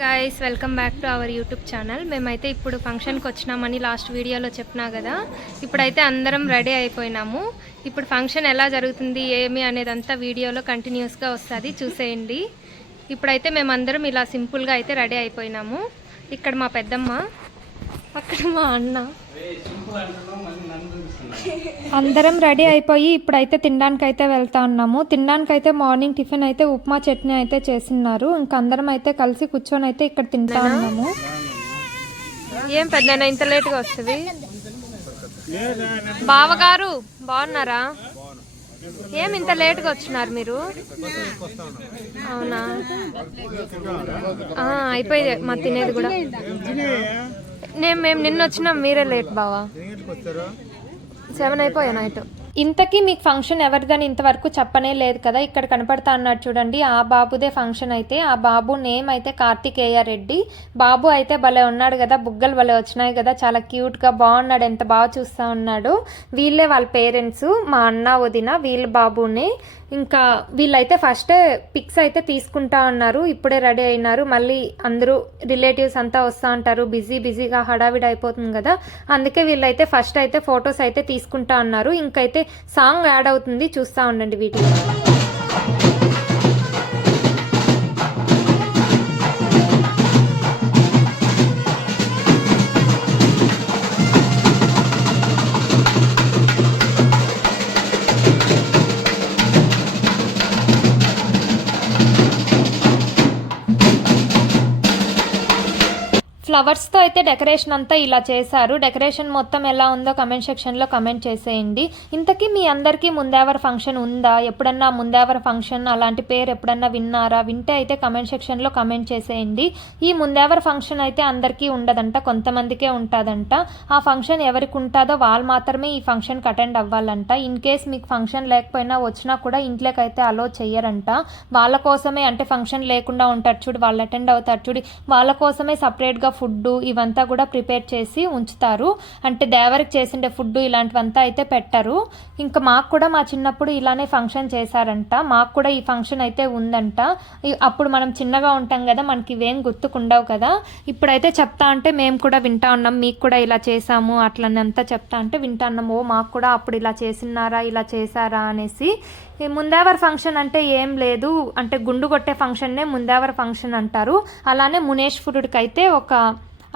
Guys welcome back to our YouTube channel. మేమైతే ఇప్పుడు ఫంక్షన్కి వచ్చినామని లాస్ట్ వీడియోలో చెప్పినా కదా. ఇప్పుడైతే అందరం రెడీ అయిపోయినాము. ఇప్పుడు ఫంక్షన్ ఎలా జరుగుతుంది ఏమి అనేదంతా వీడియోలో కంటిన్యూస్గా వస్తుంది, చూసేయండి. ఇప్పుడైతే మేమందరం ఇలా సింపుల్గా అయితే రెడీ అయిపోయినాము. ఇక్కడ మా పెద్దమ్మ, అక్కడ మా అన్న, అందరం రెడీ అయిపోయి ఇప్పుడైతే తినడానికి అయితే వెళ్తా ఉన్నాము. తినడానికి అయితే మార్నింగ్ టిఫిన్ అయితే ఉప్మా చట్నీ అయితే చేసిన్నారు. ఇంకా అందరం అయితే కలిసి కూర్చొని అయితే ఇక్కడ తింటా ఉన్నాము. ఏం పెద్ద ఇంత లేట్గా వస్తుంది? బావగారు బాగున్నారా? ఏం ఇంత లేట్గా వచ్చినారు మీరు? అవునా, అయిపోయింది మా తినేది కూడా. మేము నిన్న వచ్చినాం, మీరే లేట్ బావా. 7 అయిపోయా నైట్. ఇంతకీ మీకు ఫంక్షన్ ఎవరిదని ఇంతవరకు చెప్పనే లేదు కదా. ఇక్కడ కనపడతా అన్నాడు చూడండి, ఆ బాబుదే ఫంక్షన్. అయితే ఆ బాబు నేమ్ అయితే కార్తికేయ రెడ్డి. బాబు అయితే భలే ఉన్నాడు కదా, బుగ్గలు భలే వచ్చినాయి కదా, చాలా క్యూట్గా బాగున్నాడు, ఎంత బాగా చూస్తూ ఉన్నాడు. వీళ్ళే వాళ్ళ పేరెంట్స్, మా అన్న వదిన, వీళ్ళ బాబుని. ఇంకా వీళ్ళైతే ఫస్ట్ పిక్స్ అయితే తీసుకుంటా ఉన్నారు, ఇప్పుడే రెడీ అయినారు. మళ్ళీ అందరూ రిలేటివ్స్ అంతా వస్తూ ఉంటారు, బిజీగా హడావిడి అయిపోతుంది కదా, అందుకే వీళ్ళైతే ఫస్ట్ అయితే ఫొటోస్ అయితే తీసుకుంటా ఉన్నారు. ఇంకైతే సాంగ్ యాడ్ అవుతుంది, చూస్తూ ఉండండి వీడియో. ఫ్లవర్స్తో అయితే డెకరేషన్ అంతా ఇలా చేశారు. డెకరేషన్ మొత్తం ఎలా ఉందో కమెంట్ సెక్షన్లో కమెంట్ చేసేయండి. ఇంతకీ మీ అందరికీ ముందేవర్ ఫంక్షన్ ఉందా? ఎప్పుడన్నా ముందేవర్ ఫంక్షన్ అలాంటి పేరు ఎప్పుడన్నా విన్నారా? వింటే అయితే కమెంట్ సెక్షన్లో కమెంట్ చేసేయండి. ఈ ముందేవర్ ఫంక్షన్ అయితే అందరికీ ఉండదంట, కొంతమందికే ఉంటుందంట. ఆ ఫంక్షన్ ఎవరికి ఉంటుందో వాళ్ళు మాత్రమే ఈ ఫంక్షన్కి అటెండ్ అవ్వాలంట. ఇన్ కేస్ మీకు ఫంక్షన్ లేకపోయినా వచ్చినా కూడా ఇంట్లోకి అయితే అలో చెయ్యరంట. వాళ్ళ కోసమే, అంటే ఫంక్షన్ లేకుండా ఉంటారు చూడు, వాళ్ళు అటెండ్ అవుతారు చూడు, వాళ్ళ కోసమే సపరేట్గా ఫుడ్ ఇవంతా కూడా ప్రిపేర్ చేసి ఉంచుతారు. అంటే దేవరికి చేసిండే ఫుడ్ ఇలాంటివంతా అయితే పెట్టరు. ఇంకా మాకు కూడా మా చిన్నప్పుడు ఇలానే ఫంక్షన్ చేశారంట. మాకు కూడా ఈ ఫంక్షన్ అయితే ఉందంట. అప్పుడు మనం చిన్నగా ఉంటాం కదా, మనకి ఇవేం గుర్తుకుండవు కదా. ఇప్పుడైతే చెప్తా అంటే మేము కూడా వింటా ఉన్నాం, మీకు కూడా ఇలా చేసాము అట్లనంతా చెప్తా అంటే వింటా ఉన్నాం. ఓ మాకు కూడా అప్పుడు ఇలా చేసినారా, ఇలా చేశారా అనేసి. ముందేవర్ ఫంక్షన్ అంటే ఏం లేదు, అంటే గుండు కొట్టే ఫంక్షన్నే ముందేవర్ ఫంక్షన్ అంటారు. అలానే మునేశ్వరుడికి అయితే ఒక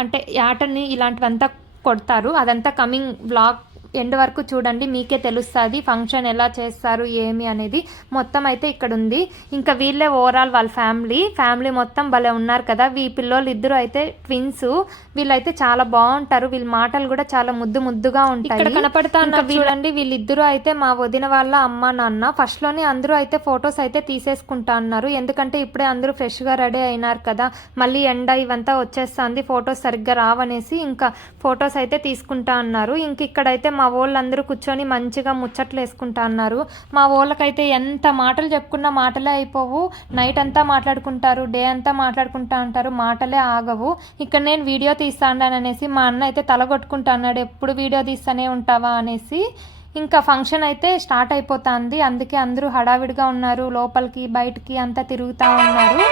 అంటే యాటని ఇలాంటివంతా కొడతారు. అదంతా కమింగ్ వ్లాగ్ ఎండ్ వరకు చూడండి, మీకే తెలుస్తుంది ఫంక్షన్ ఎలా చేస్తారు ఏమి అనేది. మొత్తం అయితే ఇక్కడ ఉంది. ఇంకా వీళ్ళే ఓవరాల్ వాళ్ళ ఫ్యామిలీ మొత్తం భలే ఉన్నారు కదా. పిల్లోళ్ళు ఇద్దరు అయితే ట్విన్స్. వీళ్ళైతే చాలా బాగుంటారు, వీళ్ళ మాటలు కూడా చాలా ముద్దుగా ఉంటాయి. ఇక్కడ కనపడతా ఉన్నారు చూడండి, వీళ్ళిద్దరూ అయితే మా వదిన వాళ్ళ అమ్మ నాన్న. ఫస్ట్ లోనే అందరూ అయితే ఫొటోస్ అయితే తీసేసుకుంటా అన్నారు, ఎందుకంటే ఇప్పుడే అందరూ ఫ్రెష్ గా రెడీ అయినారు కదా, మళ్ళీ ఎండ ఇవంతా వచ్చేస్తుంది, ఫొటోస్ సరిగ్గా రావనేసి ఇంకా ఫొటోస్ అయితే తీసుకుంటా అన్నారు. ఇంక ఇక్కడైతే మా వాళ్ళందరూ కూర్చొని మంచిగా ముచ్చట్లు వేసుకుంటా అన్నారు. మా వాళ్ళకైతే ఎంత మాటలు చెప్పుకున్నా మాటలే అయిపోవు. నైట్ అంతా మాట్లాడుకుంటారు, డే అంతా మాట్లాడుకుంటా అంటారు, మాటలే ఆగవు. ఇక్కడ నేను వీడియో తీస్తాననేసి మా అన్న అయితే తలగొట్టుకుంటా అన్నాడు, ఎప్పుడు వీడియో తీస్తూనే ఉంటావా అనేసి. ఇంకా ఫంక్షన్ అయితే స్టార్ట్ అయిపోతుంది, అందుకే అందరూ హడావిడిగా ఉన్నారు, లోపలికి బయటికి అంతా తిరుగుతూ ఉన్నారు.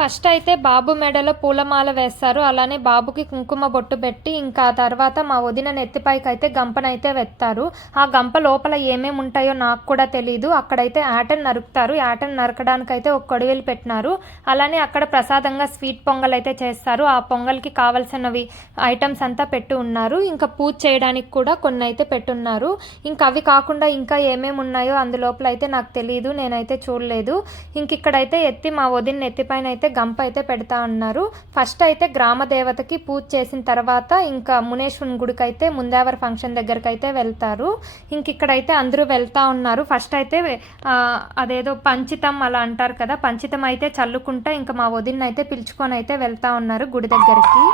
ఫస్ట్ అయితే బాబు మెడలో పూలమాల వేస్తారు, అలానే బాబుకి కుంకుమ బొట్టు పెట్టి ఇంకా తర్వాత మా వదిన నెత్తిపైకి అయితే గంపనైతే వెత్తారు. ఆ గంప లోపల ఏమేమి ఉంటాయో నాకు కూడా తెలీదు. అక్కడైతే యాటన్ నరుకుతారు, యాటన్ నరకడానికైతే ఒక కొడివేలు పెట్టినారు. అలానే అక్కడ ప్రసాదంగా స్వీట్ పొంగల్ అయితే చేస్తారు. ఆ పొంగల్కి కావాల్సినవి ఐటమ్స్ అంతా పెట్టి ఉన్నారు. ఇంకా పూజ చేయడానికి కూడా కొన్ని అయితే పెట్టున్నారు. ఇంకా అవి కాకుండా ఇంకా ఏమేమి ఉన్నాయో అందులోపల అయితే నాకు తెలియదు, నేనైతే చూడలేదు. ఇంక ఇక్కడైతే ఎత్తి మా వదిన నెత్తిపైన అయితే గంప అయితే పెడతా ఉన్నారు. ఫస్ట్ అయితే గ్రామ దేవతకి పూజ చేసిన తర్వాత ఇంకా మునేశ్వరుని గుడికి అయితే ముందేవర్ ఫంక్షన్ దగ్గరికి అయితే వెళ్తారు. ఇంక ఇక్కడైతే అందరూ వెళ్తా ఉన్నారు. ఫస్ట్ అయితే అదేదో పంచితం అలా అంటారు కదా, పంచితం అయితే చల్లుకుంటా ఇంకా మా వదిన అయితే పిలుచుకొని అయితే వెళ్తా ఉన్నారు గుడి దగ్గరికి.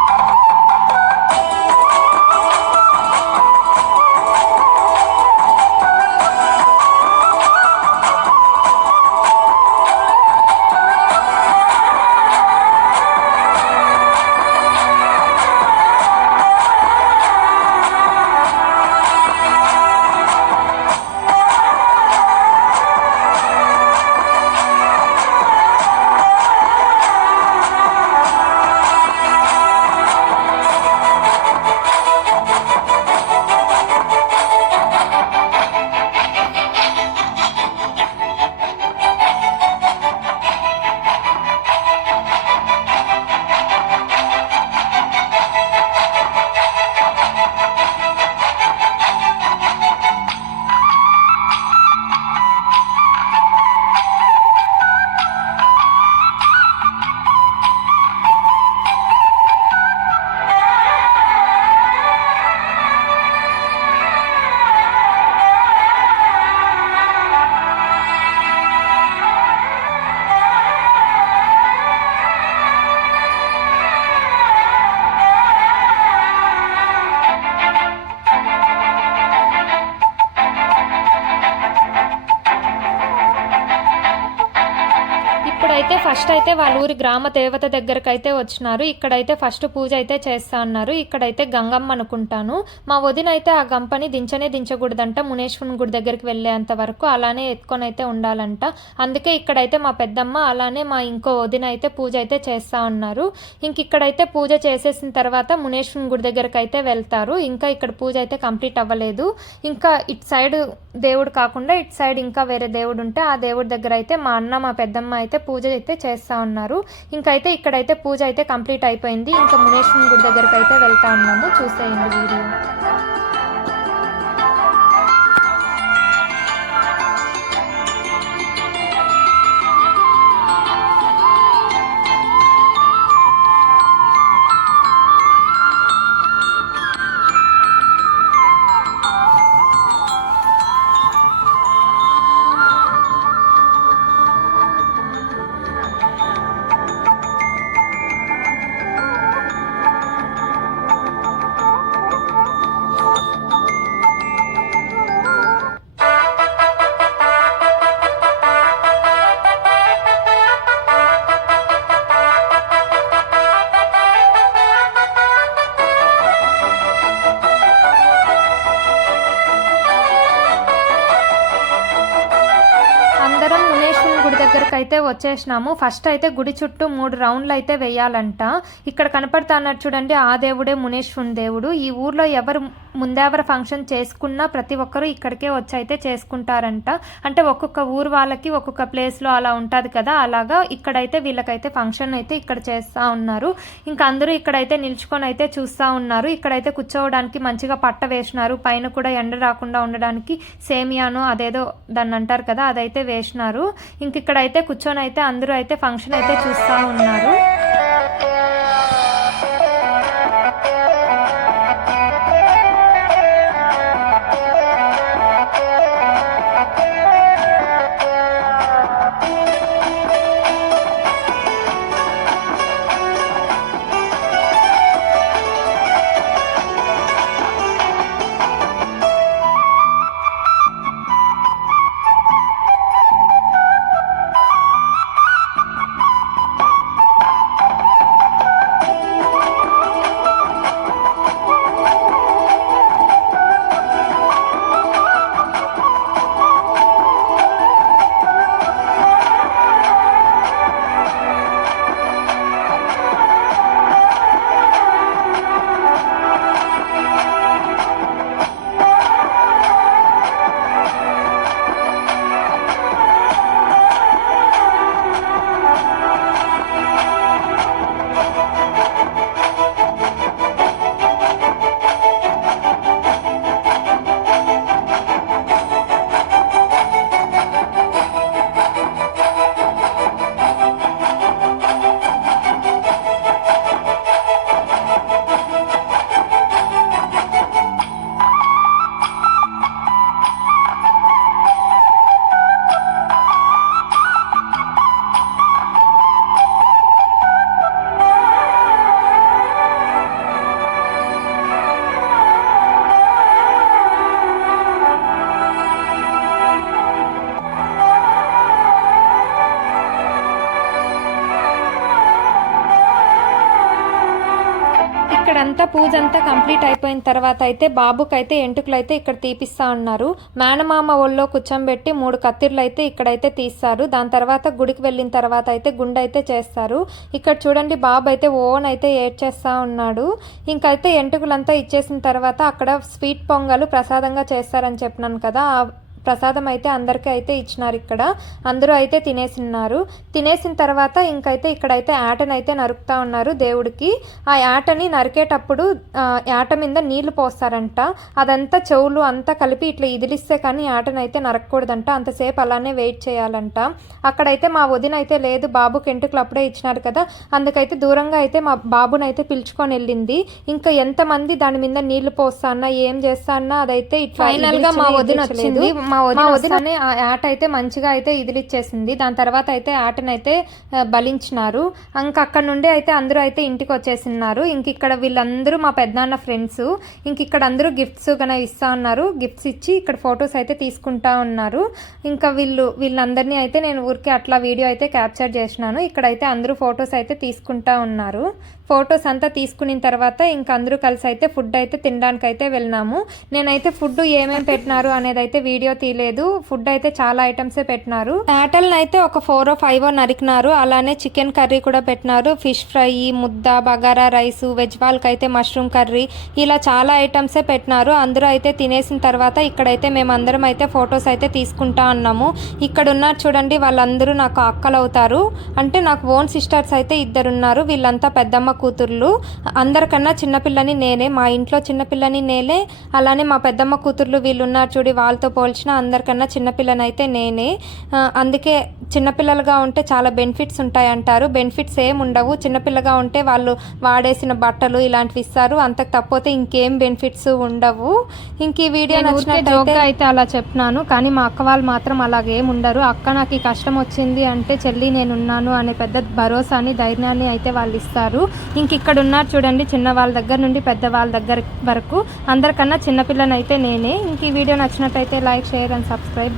ఇప్పుడైతే ఫస్ట్ అయితే వాళ్ళ ఊరి గ్రామ దేవత దగ్గరకు అయితే వచ్చినారు. ఇక్కడైతే ఫస్ట్ పూజ అయితే చేస్తా ఉన్నారు. ఇక్కడైతే గంగమ్మ అనుకుంటాను. మా వదిన అయితే ఆ గంపని దించకూడదంట, మునేశ్వరుని గుడి దగ్గరికి వెళ్ళేంత వరకు అలానే ఎత్తుకొని అయితే ఉండాలంట. అందుకే ఇక్కడైతే మా పెద్దమ్మ అలానే మా ఇంకో వదిన అయితే పూజ అయితే చేస్తా ఉన్నారు. ఇంక ఇక్కడైతే పూజ చేసేసిన తర్వాత మునేశ్వరుని గుడి దగ్గరకు అయితే వెళ్తారు. ఇంకా ఇక్కడ పూజ అయితే కంప్లీట్ అవ్వలేదు. ఇంకా ఇటు సైడ్ దేవుడు కాకుండా ఇటు సైడ్ ఇంకా వేరే దేవుడు ఉంటే ఆ దేవుడి దగ్గర అయితే మా అన్న మా పెద్దమ్మ అయితే పూజ అయితే చేస్తూ ఉన్నారు. ఇంకైతే ఇక్కడైతే పూజ అయితే కంప్లీట్ అయిపోయింది. ఇంకా మునేశ్వరుని గుడి దగ్గరికి అయితే వెళ్తా ఉన్నాము. చూసేయండి వీడియో. అందరం మునేశ్వరుని గుడి దగ్గరకు అయితే వచ్చేసినాము. ఫస్ట్ అయితే గుడి చుట్టూ 3 రౌండ్లు అయితే వేయాలంట. ఇక్కడ కనపడుతున్నారు చూడండి, ఆ దేవుడే మునేశ్వరుని దేవుడు. ఈ ఊర్లో ఎవరు ముందేవర ఫంక్షన్ చేసుకున్నా ప్రతి ఒక్కరూ ఇక్కడికే వచ్చి అయితే చేసుకుంటారంట. అంటే ఒక్కొక్క ఊరు వాళ్ళకి ఒక్కొక్క ప్లేస్లో అలా ఉంటుంది కదా, అలాగా ఇక్కడైతే వీళ్ళకైతే ఫంక్షన్ అయితే ఇక్కడ చేస్తూ ఉన్నారు. ఇంకా అందరూ ఇక్కడైతే నిల్చుకొని అయితే చూస్తూ ఉన్నారు. ఇక్కడైతే కూర్చోవడానికి మంచిగా పట్ట వేసినారు. పైన కూడా ఎండ రాకుండా ఉండడానికి సేమియాను అదేదో దాన్ని అంటారు కదా, అదైతే వేసినారు. ఇంక ఇక్కడైతే కూర్చొని అయితే అందరూ అయితే ఫంక్షన్ అయితే చూస్తూ ఉన్నారు. ఇక్కడంతా పూజ అంతా కంప్లీట్ అయిపోయిన తర్వాత అయితే బాబుకైతే ఎంటుకలు అయితే ఇక్కడ తీపిస్తా ఉన్నారు. మేనమామ ఒళ్ళో కూర్చోబెట్టి 3 కత్తిర్లు అయితే ఇక్కడైతే తీస్తారు. దాని తర్వాత గుడికి వెళ్ళిన తర్వాత అయితే గుండె అయితే చేస్తారు. ఇక్కడ చూడండి బాబు అయితే ఓన్ అయితే ఏడ్చేస్తా ఉన్నాడు. ఇంకైతే ఎంటుకలంతా ఇచ్చేసిన తర్వాత అక్కడ స్వీట్ పొంగలు ప్రసాదంగా చేస్తారని చెప్పినాను కదా, ప్రసాదం అయితే అందరికీ అయితే ఇచ్చినారు. ఇక్కడ అందరూ అయితే తినేసిన తర్వాత ఇంకైతే ఇక్కడైతే యాటనైతే నరుకుతా ఉన్నారు దేవుడికి. ఆ యాటని నరికేటప్పుడు యాట మీద నీళ్లు పోస్తారంట. అదంతా చెవులు అంతా కలిపి ఇట్లా ఇదిలిస్తే కానీ యాటనైతే నరకకూడదంట, అంతసేపు అలానే వెయిట్ చేయాలంట. అక్కడైతే మా వదిన అయితే లేదు, బాబుకి ఎంటుకలు అప్పుడే ఇచ్చినారు కదా, అందుకైతే దూరంగా అయితే మా బాబునైతే పిలుచుకొని వెళ్ళింది. ఇంకా ఎంతమంది దాని మీద నీళ్లు పోస్తా అన్నా ఏం చేస్తా అన్నా అదైతే ఇట్లా ఫైనల్ గా మా వదిన వచ్చింది. మా వదిన ఆ యాట అయితే మంచిగా అయితే ఇదిలిచ్చేసింది. దాని తర్వాత అయితే యాటనైతే బలించినారు. ఇంక అక్కడ నుండి అయితే అందరూ అయితే ఇంటికి వచ్చేసినారు. ఇంక ఇక్కడ వీళ్ళందరూ మా పెద్దనాన్న ఫ్రెండ్స్. ఇంక ఇక్కడ అందరూ గిఫ్ట్స్ కన్నా ఇస్తా ఉన్నారు. గిఫ్ట్స్ ఇచ్చి ఇక్కడ ఫొటోస్ అయితే తీసుకుంటా ఉన్నారు. ఇంకా వీళ్ళందరినీ అయితే నేను ఊరికే అట్లా వీడియో అయితే క్యాప్చర్ చేసినాను. ఇక్కడైతే అందరూ ఫొటోస్ అయితే తీసుకుంటా ఉన్నారు. ఫొటోస్ అంతా తీసుకున్న తర్వాత ఇంక అందరూ కలిసి అయితే ఫుడ్ అయితే తినడానికి అయితే వెళ్ళినాము. నేనైతే ఫుడ్ ఏమేమి పెట్టినారు అనేది అయితే వీడియో తీయలేదు. ఫుడ్ అయితే చాలా ఐటమ్సే పెట్టినారు. యాటల్ని అయితే ఒక 4 or 5 నరికినారు. అలానే చికెన్ కర్రీ కూడా పెట్టినారు. ఫిష్ ఫ్రై, ముద్ద, బగారా రైస్, వెజ్ వాళ్ళకి అయితే మష్రూమ్ కర్రీ, ఇలా చాలా ఐటమ్సే పెట్టినారు. అందరూ అయితే తినేసిన తర్వాత ఇక్కడైతే మేమందరం అయితే ఫొటోస్ అయితే తీసుకుంటా ఉన్నాము. ఇక్కడ ఉన్నారు చూడండి, వాళ్ళందరూ నాకు అక్కలు అవుతారు. అంటే నాకు ఓన్ సిస్టర్స్ అయితే 2 ఉన్నారు. వీళ్ళంతా పెద్దమ్మ కూతుర్లు. అందరికన్నా చిన్నపిల్లని నేనే, మా ఇంట్లో చిన్నపిల్లని నేనే. అలానే మా పెద్దమ్మ కూతుర్లు వీళ్ళు ఉన్నారు చూడి, వాళ్ళతో పోల్చిన అందరికన్నా చిన్నపిల్లనైతే నేనే. అందుకే చిన్నపిల్లలుగా ఉంటే చాలా బెనిఫిట్స్ ఉంటాయి అంటారు. బెనిఫిట్స్ ఏం ఉండవు. చిన్నపిల్లగా ఉంటే వాళ్ళు వాడేసిన బట్టలు ఇలాంటివి ఇస్తారు, అంతకు తప్పితే ఇంకేం బెనిఫిట్స్ ఉండవు. ఇంక ఈ వీడియో నచ్చినట్లయితే అయితే అలా చెప్పినాను, కానీ మా అక్క వాళ్ళు మాత్రం అలాగేం ఉండరు. అక్క నాకు ఈ కష్టం వచ్చింది అంటే చెల్లి నేనున్నాను అనే పెద్ద భరోసాని, ధైర్యాన్ని అయితే వాళ్ళు ఇస్తారు. ఇంక ఇక్కడ ఉన్నారు చూడండి, చిన్న వాళ్ళ దగ్గర నుండి పెద్ద వాళ్ళ దగ్గర వరకు అందరికన్నా చిన్నపిల్లని అయితే నేనే. ఇంక ఈ వీడియో నచ్చినట్టయితే లైక్, షేర్ అండ్ సబ్స్క్రైబ్.